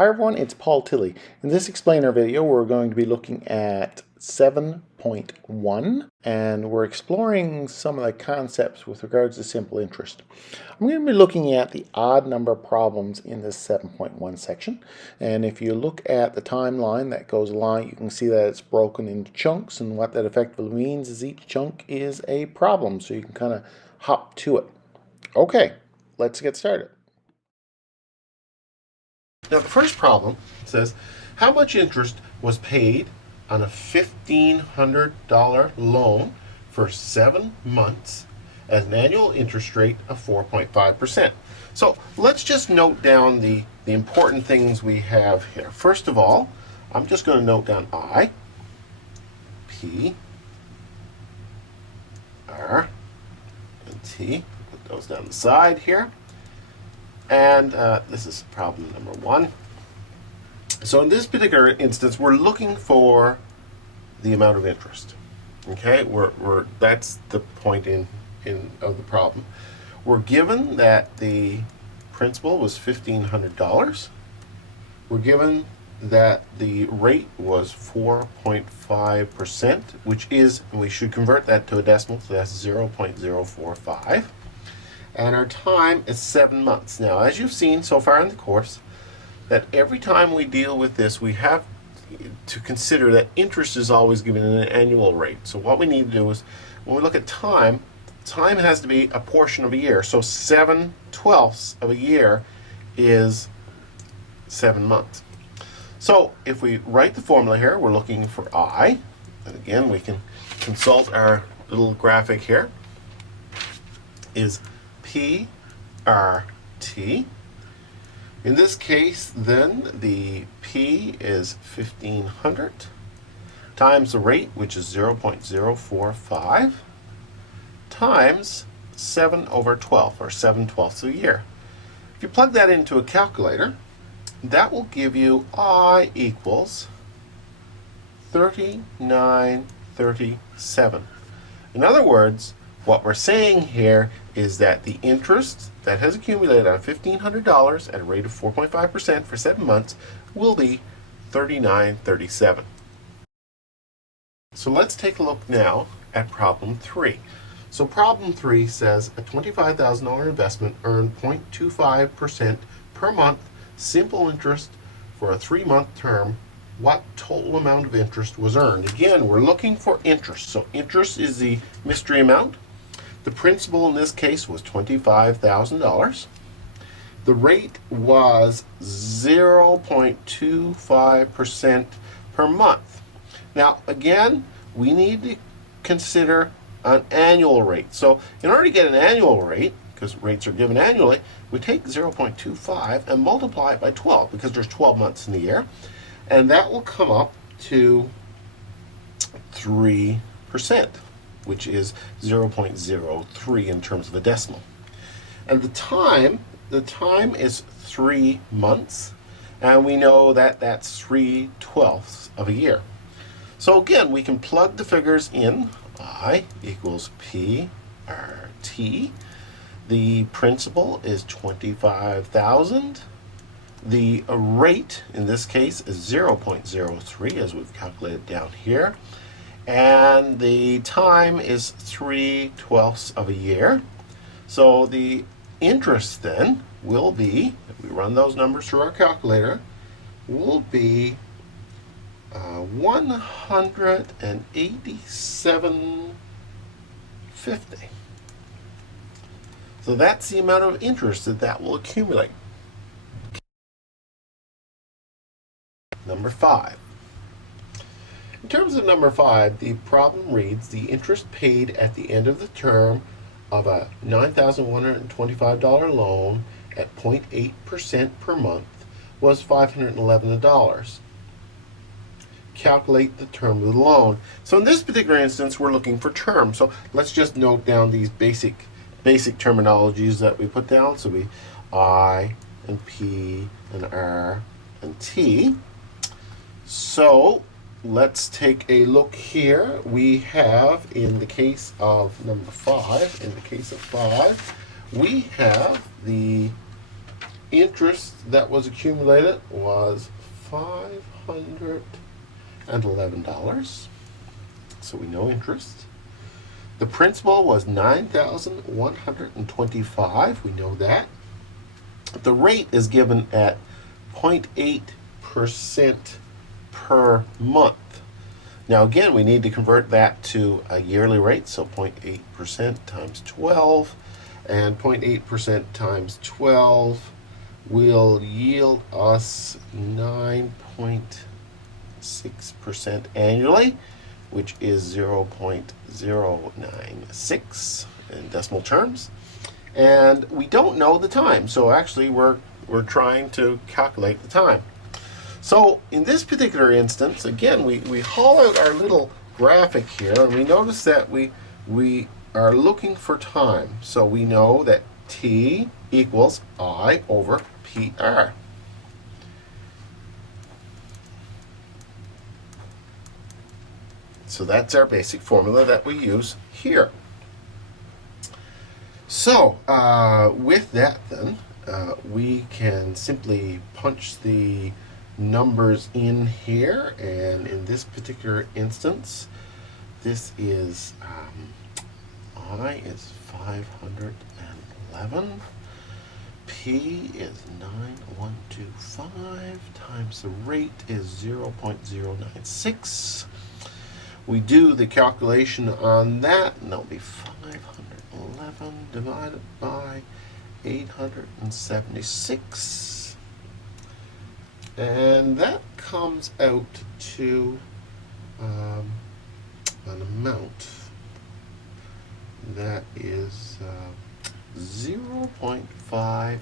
Hi everyone, it's Paul Tilley. In this explainer video, we're going to be looking at 7.1 and we're exploring some of the concepts with regards to simple interest. I'm going to be looking at the odd number problems in this 7.1 section, and if you look at the timeline that goes along, you can see that it's broken into chunks, and what that effectively means is each chunk is a problem, so you can kind of hop to it. Okay, let's get started. Now the first problem says, how much interest was paid on a $1,500 loan for 7 months at an annual interest rate of 4.5%? So let's just note down the important things we have here. First of all, I'm just going to note down I, P, R, and T. Put those down the side here. And this is problem number 1. So in this particular instance, we're looking for the amount of interest. Okay, that's the point of the problem. We're given that the principal was $1,500. We're given that the rate was 4.5%, which is, and we should convert that to a decimal, so that's 0.045. And our time is 7 months. Now, as you've seen so far in the course, that every time we deal with this, we have to consider that interest is always given in an annual rate. So what we need to do is, when we look at time, time has to be a portion of a year. So 7/12 of a year is 7 months. So if we write the formula here, we're looking for I, and again, we can consult our little graphic here, is PRT. In this case, then, the P is 1,500 times the rate, which is 0.045, times 7/12, or 7/12 a year. If you plug that into a calculator, that will give you I equals 3937. In other words, what we're saying here is that the interest that has accumulated on $1,500 at a rate of 4.5% for 7 months will be $39.37. So let's take a look now at problem 3. So problem 3 says a $25,000 investment earned 0.25% per month simple interest for a 3-month term. What total amount of interest was earned? Again, we're looking for interest. So interest is the mystery amount. The principal in this case was $25,000. The rate was 0.25% per month. Now, again, we need to consider an annual rate. So in order to get an annual rate, because rates are given annually, we take 0.25 and multiply it by 12, because there's 12 months in the year. And that will come up to 3%. Which is 0.03 in terms of a decimal. And the time is 3 months, and we know that that's 3/12 of a year. So again, we can plug the figures in. I equals PRT. The principal is 25,000. The rate in this case is 0.03, as we've calculated down here. And the time is 3/12 of a year. So the interest then will be, if we run those numbers through our calculator, will be $187.50. So that's the amount of interest that will accumulate. Number 5. In terms of number 5, the problem reads, the interest paid at the end of the term of a $9,125 loan at 0.8% per month was $511. Calculate the term of the loan. So in this particular instance, we're looking for term. So let's just note down these basic terminologies that we put down. So we I and P and R and T. So let's take a look here. We have, in the case of number 5, we have the interest that was accumulated was $511. So we know interest. The principal was $9,125. We know that. The rate is given at 0.8% per month. Now again, we need to convert that to a yearly rate, so 0.8% times 12, and 0.8% times 12 will yield us 9.6% annually, which is 0.096 in decimal terms. And we don't know the time, so actually we're trying to calculate the time. So in this particular instance, again, we haul out our little graphic here, and we notice that we are looking for time. So we know that T equals I over PR. So that's our basic formula that we use here. So with that then, we can simply punch the numbers in here, and in this particular instance, this is I is 511, P is 9125 times the rate is 0.096. We do the calculation on that, and that'll be 511 divided by 876. And that comes out to an amount that is 0.58.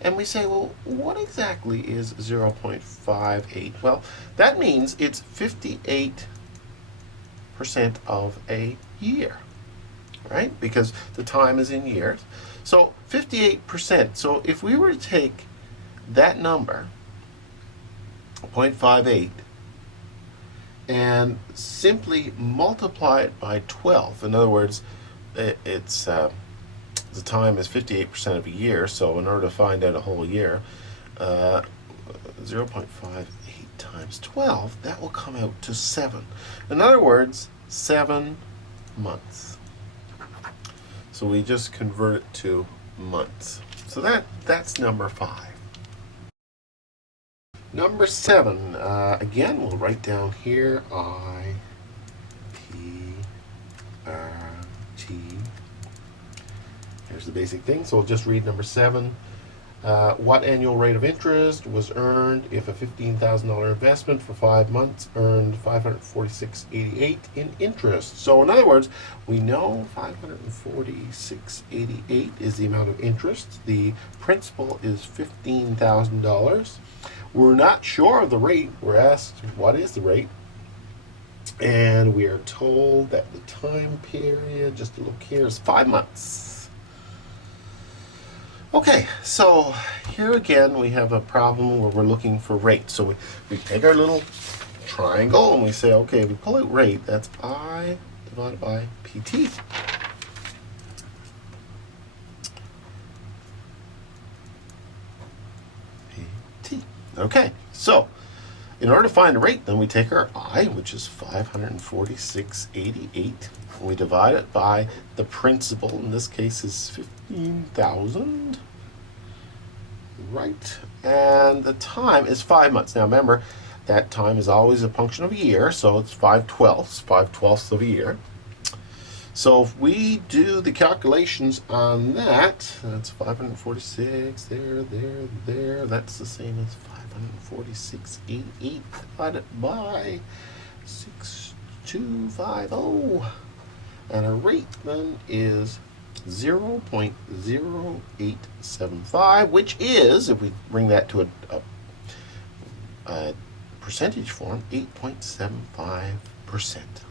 And we say, well, what exactly is 0.58? Well, that means it's 58% of a year, right? Because the time is in years. So 58%. So if we were to take that number, 0.58, and simply multiply it by 12, in other words, it's the time is 58% of a year, so in order to find out a whole year, 0.58 times 12, that will come out to 7. In other words, 7 months. So we just convert it to months. So that's number 5. Number 7, again, we'll write down here I, P, R, T. Here's the basic thing, so we'll just read number 7. What annual rate of interest was earned if a $15,000 investment for 5 months earned $546.88 in interest? So in other words, we know $546.88 is the amount of interest. The principal is $15,000. We're not sure of the rate. We're asked, what is the rate? And we are told that the time period, just to look here, is 5 months. Okay, so here again we have a problem where we're looking for rate. So we take our little triangle and we say, okay, we pull out rate, that's I divided by PT. Okay, so in order to find the rate, then we take our I, which is 546.88, and we divide it by the principal. In this case is 15,000, right? And the time is 5 months. Now remember, that time is always a function of a year, so it's 5/12ths of a year. So if we do the calculations on that, that's 546, there, that's the same as 546.88 divided by 6250. And our rate then is 0.0875, which is, if we bring that to a percentage form, 8.75%.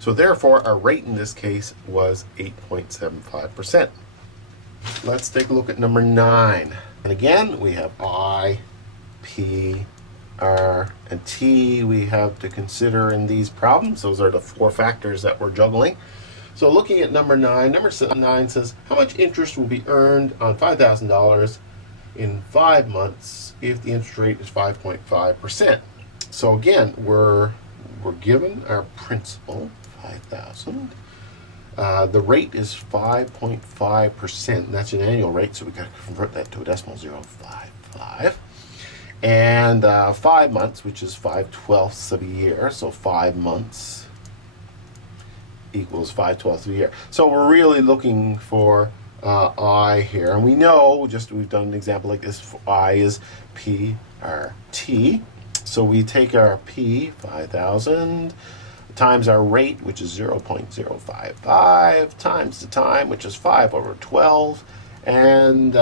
So therefore, our rate in this case was 8.75%. Let's take a look at number 9. And again, we have I, P, R, and T we have to consider in these problems. Those are the 4 factors that we're juggling. So looking at number 9 says, how much interest will be earned on $5,000 in 5 months if the interest rate is 5.5%? So again, we're given our principal, 5,000. The rate is 5.5%. That's an annual rate, so we got to convert that to a decimal, 0.55. And 5 months, which is 5/12ths of a year, so 5 months equals 5/12ths of a year. So we're really looking for I here, and we know, we've done an example like this, I is PRT. So we take our P, 5,000, times our rate, which is 0.055, times the time, which is 5/12, and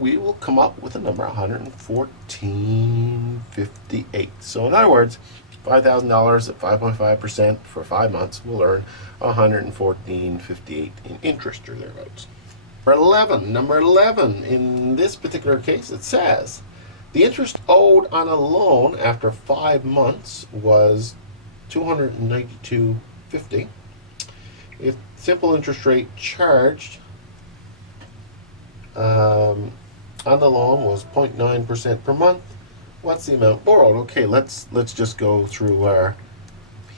we will come up with a number, 114.58. So in other words, $5,000 at 5.5% for 5 months will earn 114.58 in interest, or thereabouts. Number 11, in this particular case, it says, the interest owed on a loan after 5 months was $292.50. If simple interest rate charged on the loan was 0.9% per month, what's the amount borrowed? Okay, let's just go through our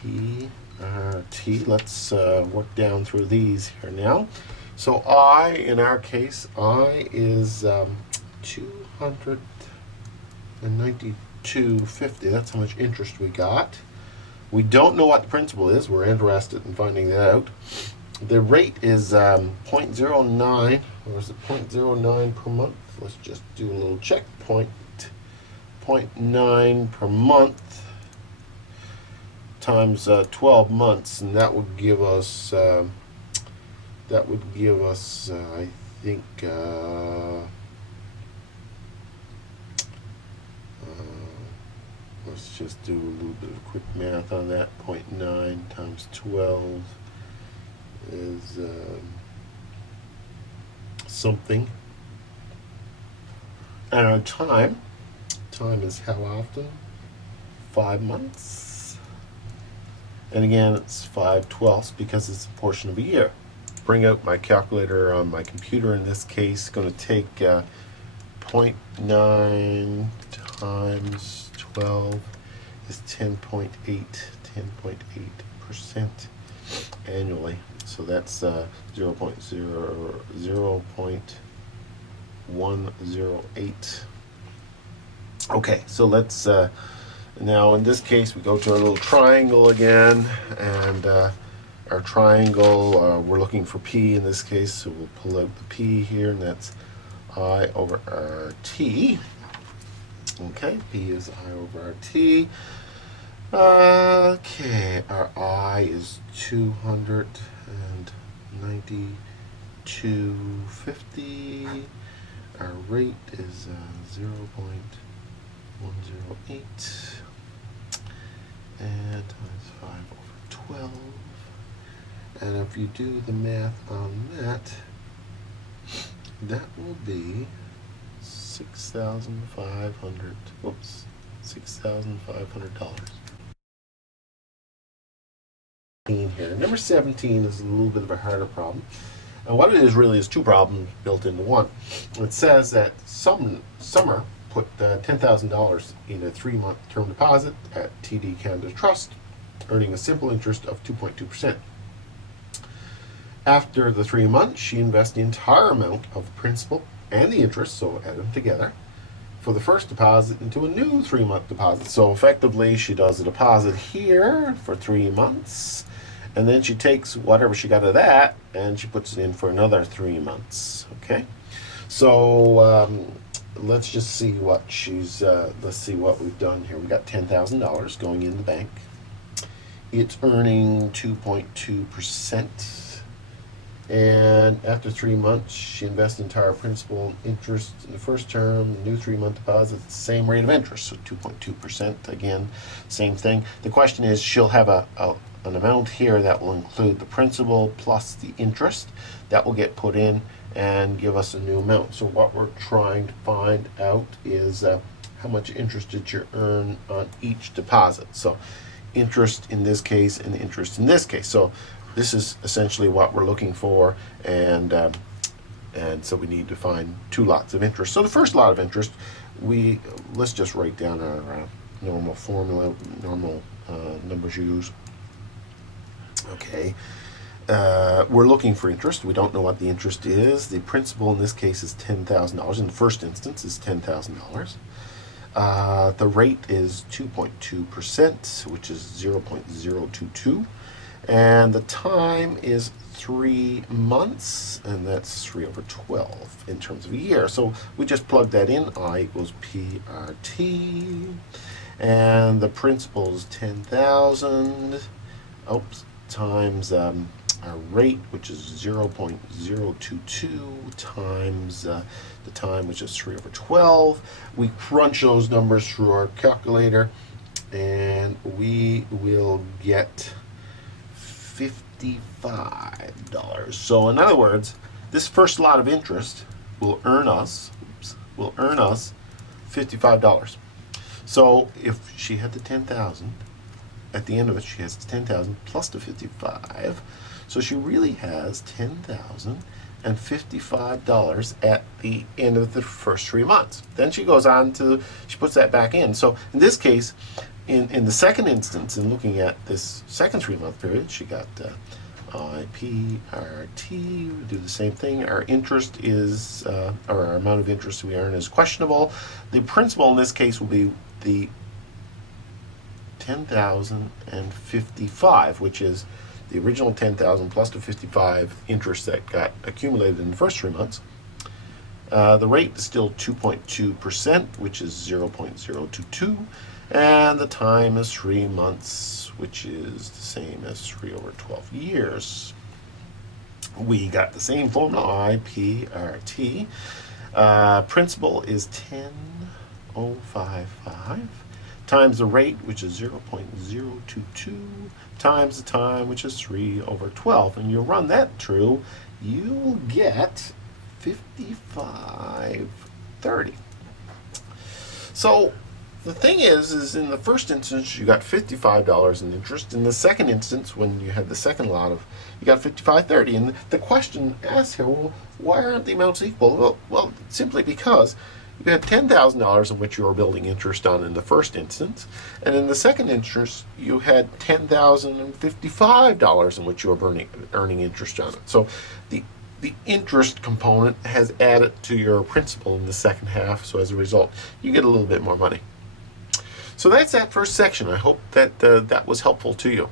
PRT. Let's work down through these here now. So I, in our case, I is 292.50. That's how much interest we got. We don't know what the principal is. We're interested in finding that out. The rate is 0.09, or is it 0.09 per month? Let's just do a little check. 0.9 per month times 12 months, and that would give us I think let's just do a little bit of quick math on that. 0.9 times 12 is something. And our time is how often? 5 months. And again, it's 5/12 because it's a portion of a year. Bring out my calculator on my computer in this case. Going to take 0.9 times 12 is 10.8% annually. So that's 0.108. Okay, so let's now in this case we go to our little triangle again, and our triangle, we're looking for P in this case, so we'll pull out the P here, and that's I over RT. Okay, P is I over RT. Okay, our I is 292.50. Our rate is 0.108, and times 5/12. And if you do the math on that, that will be $6,500. Here. Number 17 is a little bit of a harder problem. And what it is really is two problems built into one. It says that Summer put $10,000 in a 3-month term deposit at TD Canada Trust, earning a simple interest of 2.2%. After the 3 months, she invests the entire amount of the principal and the interest, so add them together, for the first deposit into a new 3-month deposit. So effectively, she does a deposit here for 3 months, and then she takes whatever she got of that and she puts it in for another 3 months. Okay, so let's just see what let's see what we've done here. We've got $10,000 going in the bank. It's earning 2.2%. And after 3 months, she invests the entire principal and interest in the first term, new 3-month deposit, same rate of interest, so 2.2%. Again, same thing. The question is, she'll have an amount here that will include the principal plus the interest. That will get put in and give us a new amount. So what we're trying to find out is how much interest did you earn on each deposit. So interest in this case and interest in this case. So this is essentially what we're looking for, and so we need to find two lots of interest. So the first lot of interest, let's just write down our normal formula, normal numbers used. Okay. We're looking for interest. We don't know what the interest is. The principal in this case is $10,000. In the first instance is $10,000. The rate is 2.2%, which is 0.022. And the time is 3 months, and that's 3 over 12 in terms of a year. So we just plug that in. I equals PRT. And the principal is 10,000. Times our rate, which is 0.022, times the time, which is 3 over 12. We crunch those numbers through our calculator, and we will get $55. So in other words, this first lot of interest will earn us $55. So if she had the 10,000, at the end of it she has 10,000 plus the 55. So she really has $10,055 at the end of the first 3 months. Then she goes on to, she puts that back in. So in this case, in the second instance, in looking at this second 3-month period, she got IPRT. We do the same thing. Our interest is, or our amount of interest we earn is questionable. The principal in this case will be the 10,055, which is the original 10,000 plus the 55 interest that got accumulated in the first 3 months. The rate is still 2.2%, which is 0.022, and the time is 3 months, which is the same as 3 over 12 years. We got the same formula, IPRT. Principal is 10,055 times the rate, which is 0.022, times the time, which is 3 over 12. And you run that through, you'll get 55.30. So the thing is in the first instance, you got $55 in interest. In the second instance, when you had the second lot of, you got $55.30. And the question asks here, well, why aren't the amounts equal? Well, simply because you had $10,000 in which you were building interest on in the first instance, and in the second instance you had $10,055 in which you were earning interest on it. So the interest component has added to your principal in the second half, so as a result you get a little bit more money. So that's that first section. I hope that that was helpful to you.